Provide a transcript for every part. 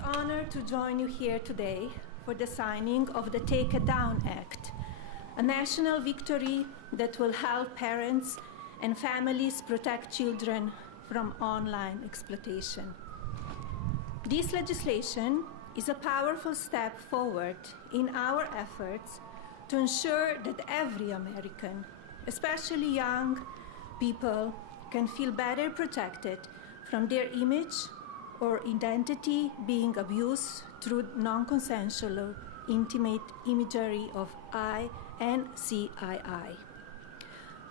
honored to join you here today for the signing of the Take It Down Act, a national victory that will help parents and families protect children from online exploitation. This legislation is a powerful step forward in our efforts to ensure that every American, especially young people, can feel better protected from their image or identity being abused through non-consensual intimate imagery of I and CII.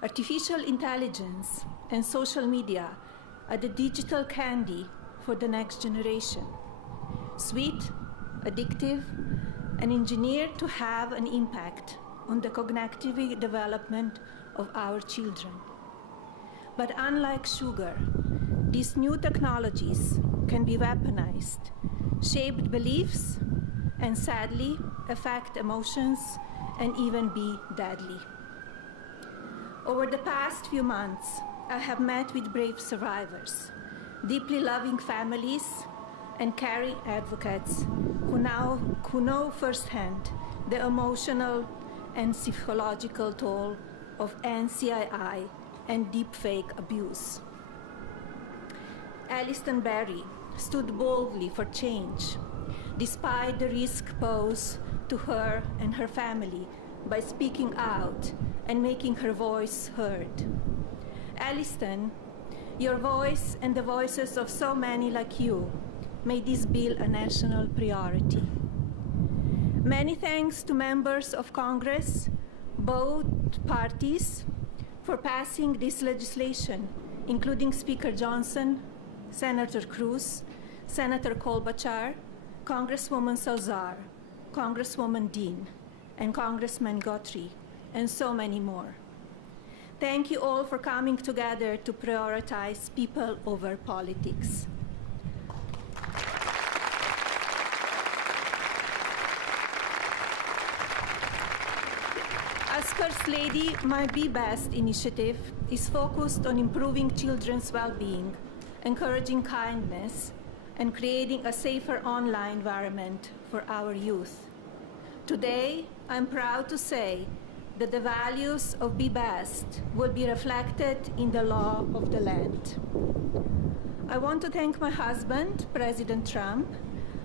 Artificial intelligence and social media are the digital candy for the next generation. Sweet, addictive, and engineered to have an impact on the cognitive development of our children. But unlike sugar, these new technologies can be weaponized, shape beliefs, and sadly affect emotions and even be deadly. Over the past few months, I have met with brave survivors, deeply loving families, and caring advocates who know firsthand the emotional and psychological toll of NCII and deepfake abuse. Alliston Berry stood boldly for change, despite the risk posed to her and her family by speaking out and making her voice heard. Alliston, your voice and the voices of so many like you made this bill a national priority. Many thanks to members of Congress, both parties, for passing this legislation, including Speaker Johnson, Senator Cruz, Senator Klobuchar, Congresswoman Salazar, Congresswoman Dean, and Congressman Guthrie, and so many more. Thank you all for coming together to prioritize people over politics. As First Lady, my Be Best initiative is focused on improving children's well-being, encouraging kindness, and creating a safer online environment for our youth. Today, I'm proud to say that the values of Be Best will be reflected in the law of the land. I want to thank my husband, President Trump,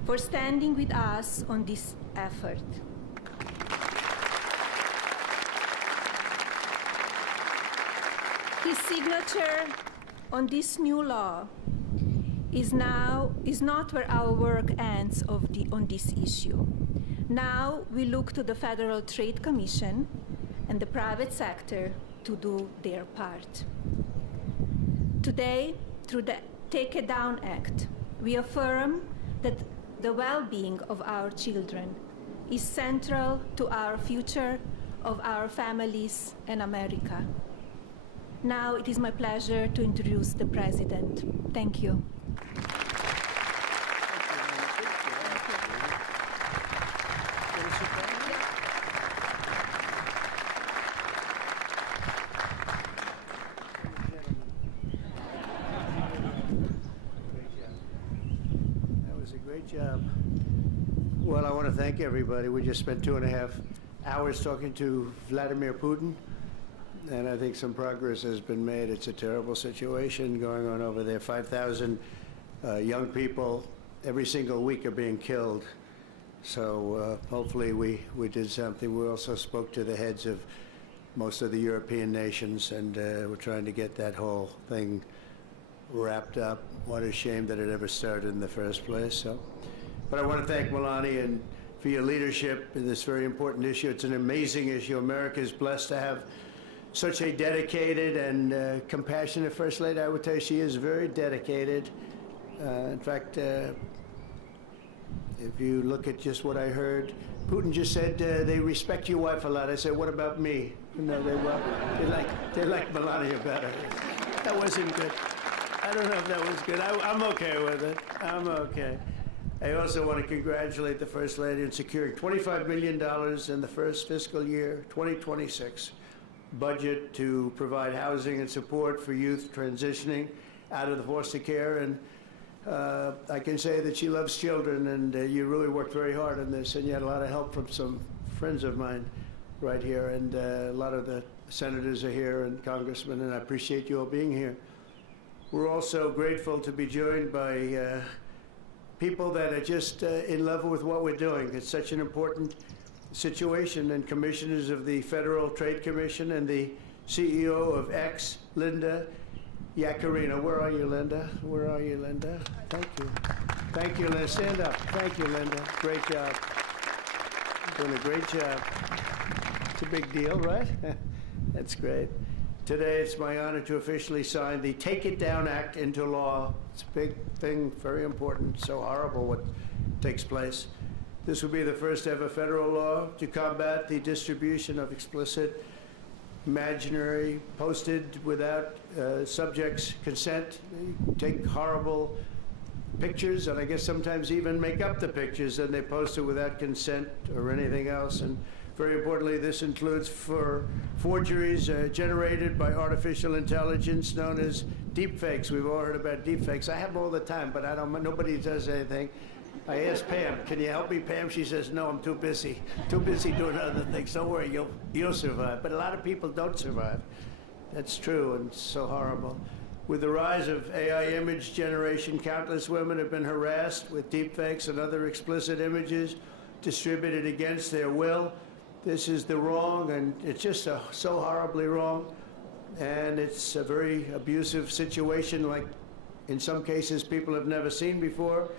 for standing with us on this effort. His signature on this new law is not where our work ends on this issue. Now we look to the Federal Trade Commission and the private sector to do their part. Today, through the Take It Down Act, we affirm that the well-being of our children is central to our future of our families and America. Now it is my pleasure to introduce the President. Thank you. That was a great job. Well, I want to thank everybody. We just spent 2.5 hours talking to Vladimir Putin. And I think some progress has been made. It's a terrible situation going on over there. 5,000 young people every single week are being killed. So hopefully we did something. We also spoke to the heads of most of the European nations, and we're trying to get that whole thing wrapped up. What a shame that it ever started in the first place. So, but I want to thank Melania and for your leadership in this very important issue. It's an amazing issue. America is blessed to have such a dedicated and compassionate First Lady. I would tell you she is very dedicated. In fact, if you look at just what I heard, Putin just said they respect your wife a lot. I said, what about me? No, they like Melania better. That wasn't good. I don't know if that was good. I'm okay with it. I'm okay. I also want to congratulate the First Lady in securing $25 million in the first fiscal year, 2026. Budget to provide housing and support for youth transitioning out of the foster care. And I can say that she loves children, and you really worked very hard on this, and you had a lot of help from some friends of mine right here, and a lot of the senators are here and congressmen, and I appreciate you all being here. We're also grateful to be joined by people that are just in love with what we're doing. It's such an important situation, and commissioners of the Federal Trade Commission and the CEO of X, Linda Yaccarino. Where are you, Linda? Where are you, Linda? Thank you. Thank you, Linda. Stand up. Thank you, Linda. Great job. Doing a great job. It's a big deal, right? That's great. Today, it's my honor to officially sign the Take It Down Act into law. It's a big thing, very important, so horrible what takes place. This will be the first ever federal law to combat the distribution of explicit, imaginary, posted without subjects' consent. They take horrible pictures, and I guess sometimes even make up the pictures, and they post it without consent or anything else. And very importantly, this includes for forgeries generated by artificial intelligence known as deepfakes. We've all heard about deepfakes. I have them all the time, but nobody does anything. I asked Pam, can you help me, Pam? She says, no, I'm too busy. Too busy doing other things. Don't worry, you'll survive. But a lot of people don't survive. That's true, and it's so horrible. With the rise of AI image generation, countless women have been harassed with deepfakes and other explicit images distributed against their will. This is the wrong, and it's just so horribly wrong. And it's a very abusive situation, like in some cases people have never seen before.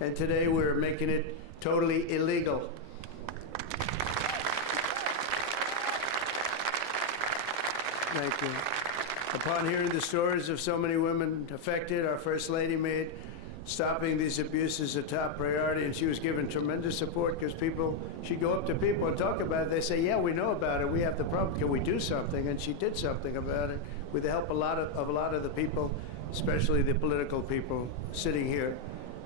And today we're making it totally illegal. Thank you. Upon hearing the stories of so many women affected, our First Lady made stopping these abuses a top priority, and she was given tremendous support because she'd go up to people and talk about it. They say, yeah, we know about it. We have the problem. Can we do something? And she did something about it with the help of a lot of the people, especially the political people sitting here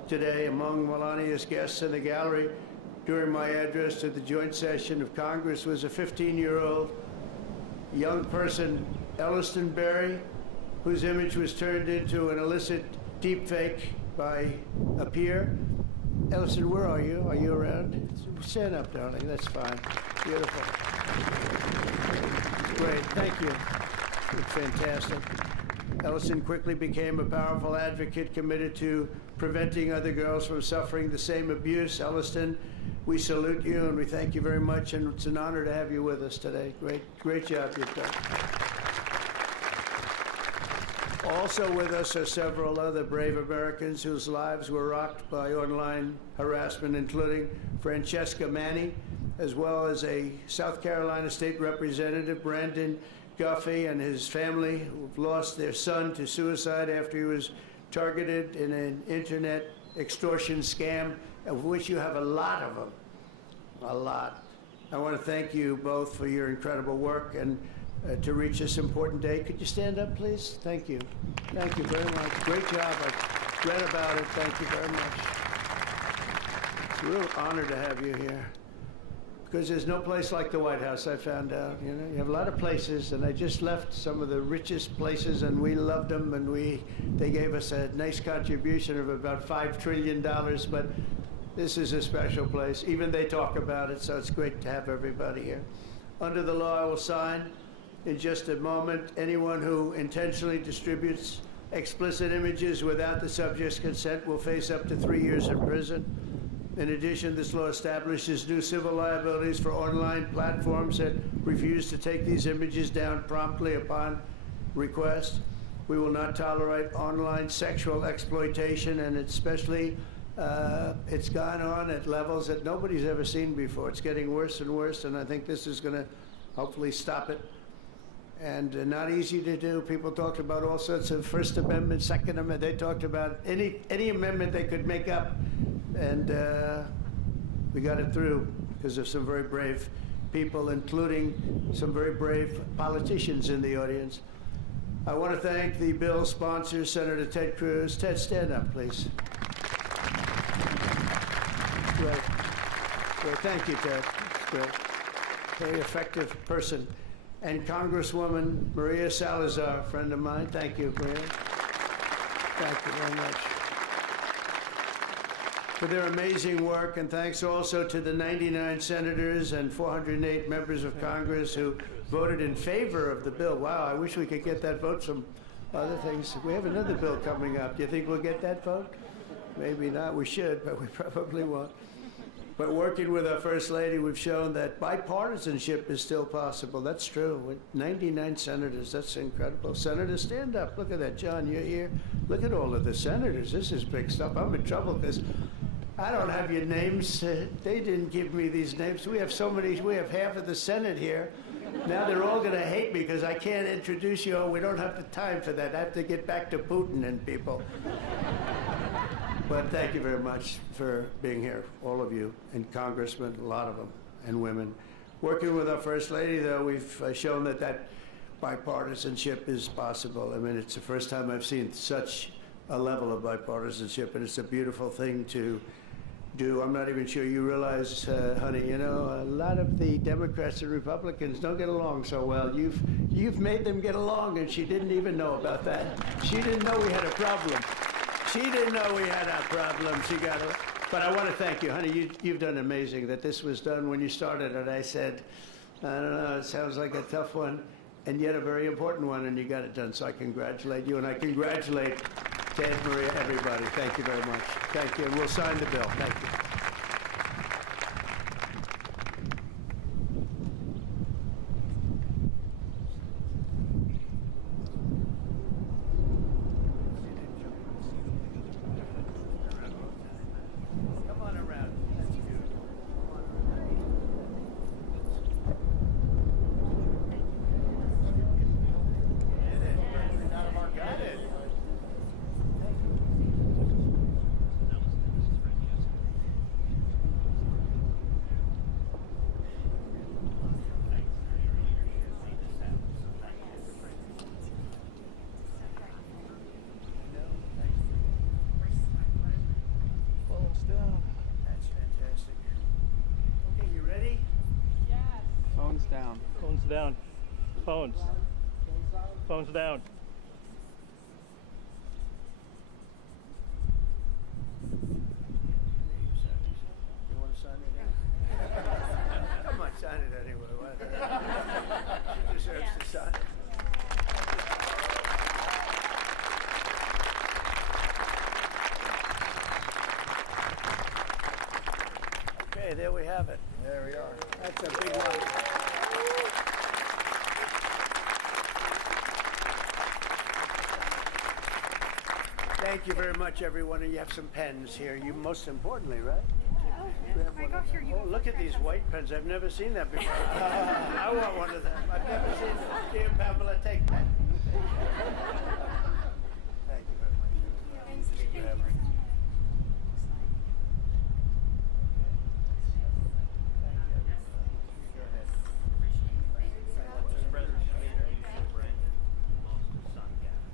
today. Among Melania's guests in the gallery during my address to the joint session of Congress was a 15-year-old young person, Elliston Berry, whose image was turned into an illicit deepfake by a peer. Elliston, where are you? Are you around? Stand up, darling. That's fine. Beautiful. Great. Thank you. It's fantastic. Elliston quickly became a powerful advocate committed to preventing other girls from suffering the same abuse. Elliston, we salute you and we thank you very much, and it's an honor to have you with us today. Great job you've done. Also with us are several other brave Americans whose lives were rocked by online harassment, including Francesca Manny, as well as a South Carolina State Representative, Brandon Guffey, and his family, who've lost their son to suicide after he was targeted in an internet extortion scam, of which you have a lot of them. A lot. I want to thank you both for your incredible work and to reach this important day. Could you stand up, please? Thank you. Thank you very much. Great job. I've read about it. Thank you very much. It's a real honor to have you here, because there's no place like the White House, I found out. You know, you have a lot of places, and I just left some of the richest places, and we loved them, and they gave us a nice contribution of about $5 trillion, but this is a special place. Even they talk about it, so it's great to have everybody here. Under the law, I will sign in just a moment. Anyone who intentionally distributes explicit images without the subject's consent will face up to 3 years in prison. In addition, this law establishes new civil liabilities for online platforms that refuse to take these images down promptly upon request. We will not tolerate online sexual exploitation, and especially it's gone on at levels that nobody's ever seen before. It's getting worse and worse, and I think this is going to hopefully stop it. And not easy to do. People talked about all sorts of First Amendment, Second Amendment. They talked about any amendment they could make up. And we got it through because of some very brave people, including some very brave politicians in the audience. I want to thank the bill sponsor, Senator Ted Cruz. Ted, stand up, please. Great. Great. Thank you, Ted. Great. Very effective person. And Congresswoman Maria Salazar, a friend of mine. Thank you, Maria. Thank you very much. for their amazing work, and thanks also to the 99 senators and 408 members of Congress who voted in favor of the bill. Wow, I wish we could get that vote. Some other things. We have another bill coming up. Do you think we'll get that vote? Maybe not. We should, but we probably won't. But working with our First Lady, we've shown that bipartisanship is still possible. That's true. With 99 senators, that's incredible. Senators, stand up. Look at that. John, you're here. Look at all of the senators. This is big stuff. I'm in trouble because I don't have your names. They didn't give me these names. We have so many. We have half of the Senate here. Now they're all going to hate me because I can't introduce you. Oh, we don't have the time for that. I have to get back to Putin and people. But thank you very much for being here, all of you, and congressmen, a lot of them, and women. Working with our First Lady, though, we've shown that that bipartisanship is possible. I mean, it's the first time I've seen such a level of bipartisanship, and it's a beautiful thing to do. I'm not even sure you realize, honey, you know, a lot of the Democrats and Republicans don't get along so well. You've made them get along, and she didn't even know about that. She didn't know we had a problem. She didn't know we had a problem. She got it. But I want to thank you, honey. You've done amazing. That this was done when you started it. I said, I don't know, it sounds like a tough one, and yet a very important one, and you got it done. So I congratulate you, and I congratulate Ted, Maria, everybody. Thank you very much. Thank you, and we'll sign the bill. Thank you. Down. Phones down. Phones. Phones down. You want to sign it now? I might sign it anyway. She deserves to sign it. Okay, there we have it. There we are. That's a big one. Thank you very much, everyone. And you have some pens here. You, most importantly, right? Oh, look at these white pens. I've never seen that before. I want one of them. I've never seen them. Dear Pamela, take that. Thank you very much. Thank you.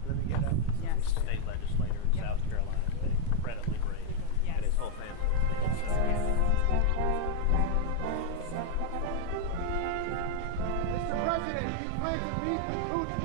Let me get up. State legislator in South Carolina, incredibly brave, and his whole family. Mr. President, we plan to meet with Putin.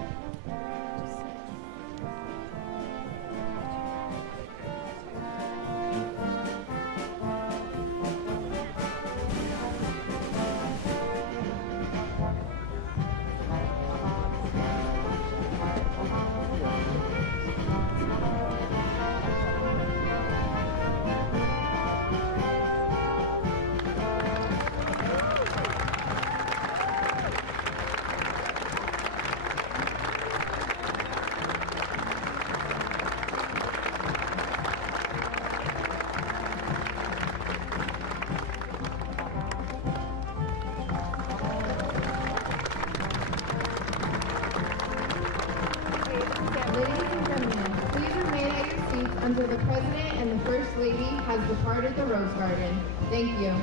Ladies and gentlemen, please remain at your seats until the President and the First Lady has departed the Rose Garden. Thank you.